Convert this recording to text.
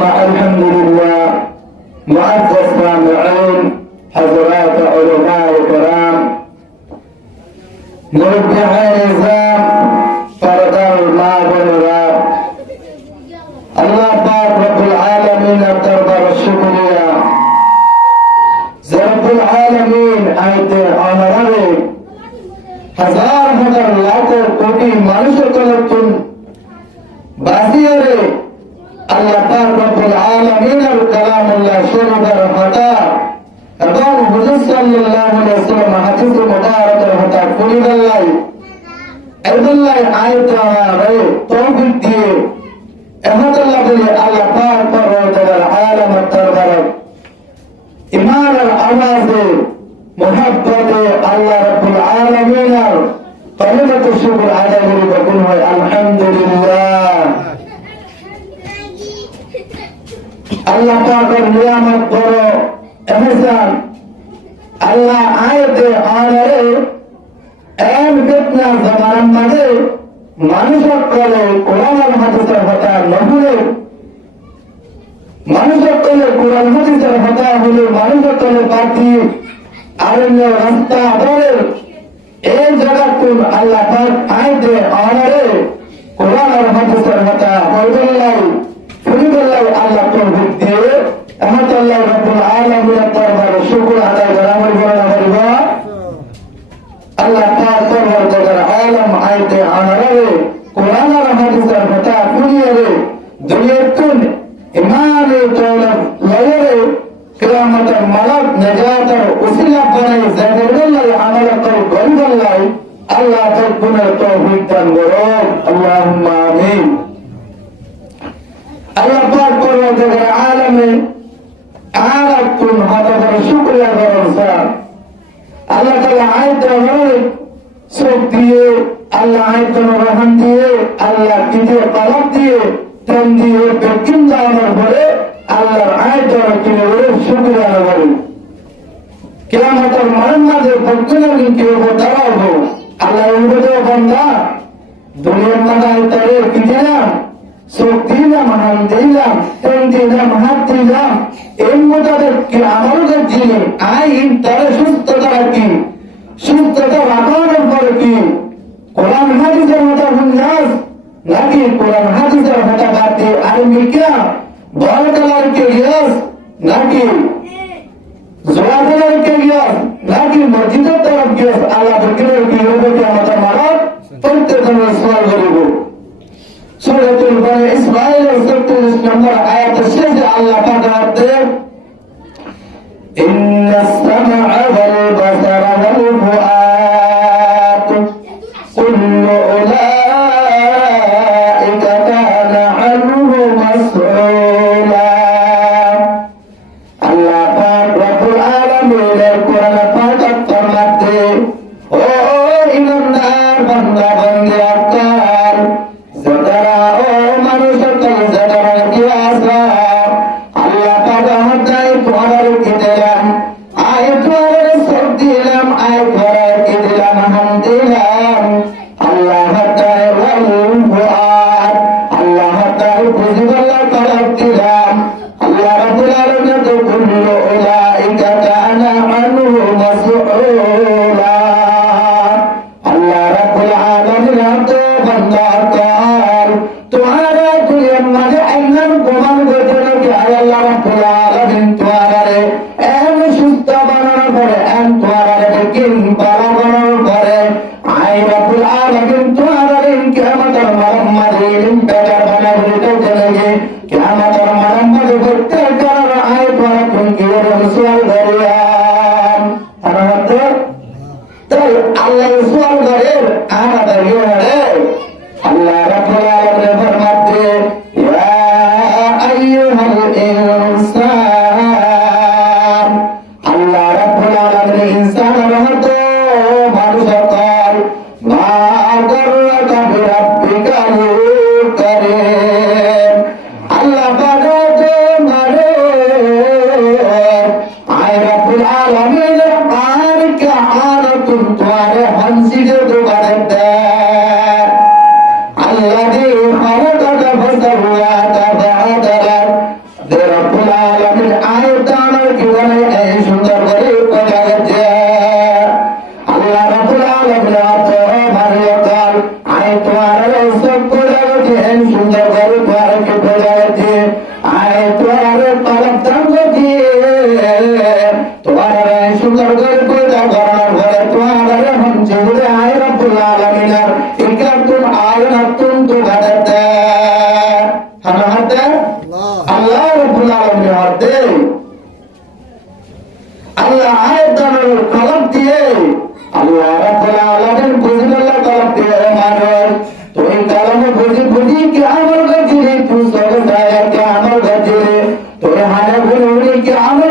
ثم الحمد لله. معزز سامعين، حضرات علماء الكرام، مربعين نظام فردار ما بلغا الله پاک رب العالمین دربار شکریہ. رب العالمین আইতে অনারে হাজার হাজার লাখ কোটি মানুষের কলতুন বাসিয়ারে আল্লাহ পাক রব্বুল আলামিনের কালামুল্লাহ শরীফের হতা এবং হুজুর সাল্লাল্লাহু আলাইহি ওয়াসাল্লাম হাদিস মুবারকের হতা কুলিদাল্লাহ আল্লাহ আয়াত রে তৌফিক দিয়ে এহতাল্লাহ বলে আল্লাহ পাক পরওয়ারদিগার আলামের দরবারে ইমানের আওয়াজে মুহাব্বতে আল্লাহ রাব্বুল আলামিনের কালিমাত শুকর আদায় করে বলুন হয় আলহামদুলিল্লাহ. আল্লাহ পাকের নিয়ামত বড় এহসান. আল্লাহ আয়াতে আনারে এম ফিতনা জামানার মাঝে মানুষের কলে কোরআন আর হাদিসের কথা নহলে মানুষের কলে কোরআন হাদিসের কথা হলে মানুষের কলে বাকি আরণ্য রাস্তা ধরে এই জায়গাটুন আল্লাহ পাক আয়াতে আনারে কোরআন আর হাদিসের কথা বললাই ফুলিবল্লাই আল্লাহ তৌফিক দিয়ে আল্লাহ রাব্বুল আলামিনের দরবারে শুকর আদায় করা আমার বলা বলবা. আল্লাহ পাক পরওয়ারদিগার আলম আয়াতে আনারে কোরআন আর হাদিসের কথা ফুলিয়ে দুনিয়াতুন ইমানে দৌলত লয়ে কিয়ামতের মালাক নাজাতের উসিলা বানাই জাবরুল্লাহ আমল করে বললাই আল্লাহ তাআলার তৌফিক দান করুন. আল্লাহুম্মা আমিন. আল্লাহ পাক পরওয়ারদিগার আলামে আরাকুন হাদার শুকরিয়া করুন স্যার. আল্লাহ তাআলা আয়াত ধরে সব দিয়ে আল্লাহ আয়াত রহমান দিয়ে আল্লাহ কিতে কলম দিয়ে তেম দিয়ে বেকিম জানার পরে আল্লাহর আয়াত কিনে শুকরিয়া করুন. কিয়ামতের মানমাদের পক্ষে কি হবে দাঁড়াবো আল্লাহ উঠে বান্দা দুনিয়ার মাথায় তারে কি দিলাম সব দিলাম হাম দিলাম তেম দিলাম হাত দিলাম এই মোতাবেক কি আমাদের দিনে আই তারে সুস্থতা রাখি সুস্থতা রাখানোর পরে কি কোরআন হাদিসের মতো হুন্নাস নাকি কোরআন হাদিসের মতো বাদ দিয়ে আরে মিকা বল কালার কে ইয়াস নাকি জোয়াদের কে ইয়াস নাকি মসজিদের তরফ গিয়াস আল্লাহ বকরের কি হবে কি আমাদের মানব প্রত্যেকজন সওয়াল করব. সূরাতুল বনি ইসরাঈল 37 নম্বর আয়াতের শেষে আল্লাহ পাক বলেন ইন্নাস সামআ ওয়াল বাসারা ওয়াল ফুআদ কুল্লু উলাইকা কানা আনহু মাসউলা. আল্লাহ পাক রব্বুল আলামিনের কোরআন পাকের ফরমাতে ও ইমানদার বান্দা বান্দি আকার যারা ও মানুষের কাছে যারা কি আসা আল্লাহ পাক হাতায় তোমার কি দিলাম আয় তোমার সব দিলাম আয় ঘর কি দিলাম হাম দিলাম আল্লাহ হাতায় ওয়াল ফুআদ আল্লাহ হাতায় বুঝিবাল্লাহ তরফ দিলাম আল্লাহ রাব্বুল আলামিন তো কুল্লু উলাইকা কানা আনহু মাসউলা. আল্লাহ রাব্বুল আলামিন তো বান্দা কার তোমারা দুনিয়ার মাঝে একজন গোমান করতে কি আল্লাহ রাব্বুল আলামিন তোমারে এম সুস্থ বানানোর পরে এম তোমারে কিন বানানোর পরে আই রাব্বুল আলামিন তোমারে কিয়ামতের মারমাদিন বেকার বানাবে তো চলেগে কিয়ামতের মারমাদি করতে কারণ আই তোমারে কোন কি রসুল ধরিয়াম আমাদের তাই আল্লাহ রসুল ধরেন আমাদের ইয়ে আল্লাহ রাব্বুল আলামিন ফরমাতে ইয়া আইয়ুহাল ইনসান আল্লাহ রাব্বুল আলামিন ইনসানের মতো মানুষের কল মা গররাকা বিরাব্বিকাল কারীম. আল্লাহ পাক তোমারে আয় রাব্বুল আলামিন আর কা আরাতুম তোমারে হানসিদে তোমারে দেয় আল্লাযী খালাকাকা ফাসাওয়াকা ফাআদালাক के बजाते आए तुम्हारे कलम तंग दिए तुम्हारे सुंदर घर को जागरण घर तुम्हारे हम जिंदे आए रब्बुल आलमीन इनका तुम आए न तुम तो घटते हम हटते अल्लाह रब्बुल आलमीन हटते अल्लाह आए दानों कलम दिए अल्लाह रब्बुल आलमीन बुझने कलम दिए मानो तो इन कलम बुझी बुझी क्या अमल गजिरे तू सब जाया क्या अमल गजिरे तो हाने बुझी क्या अमल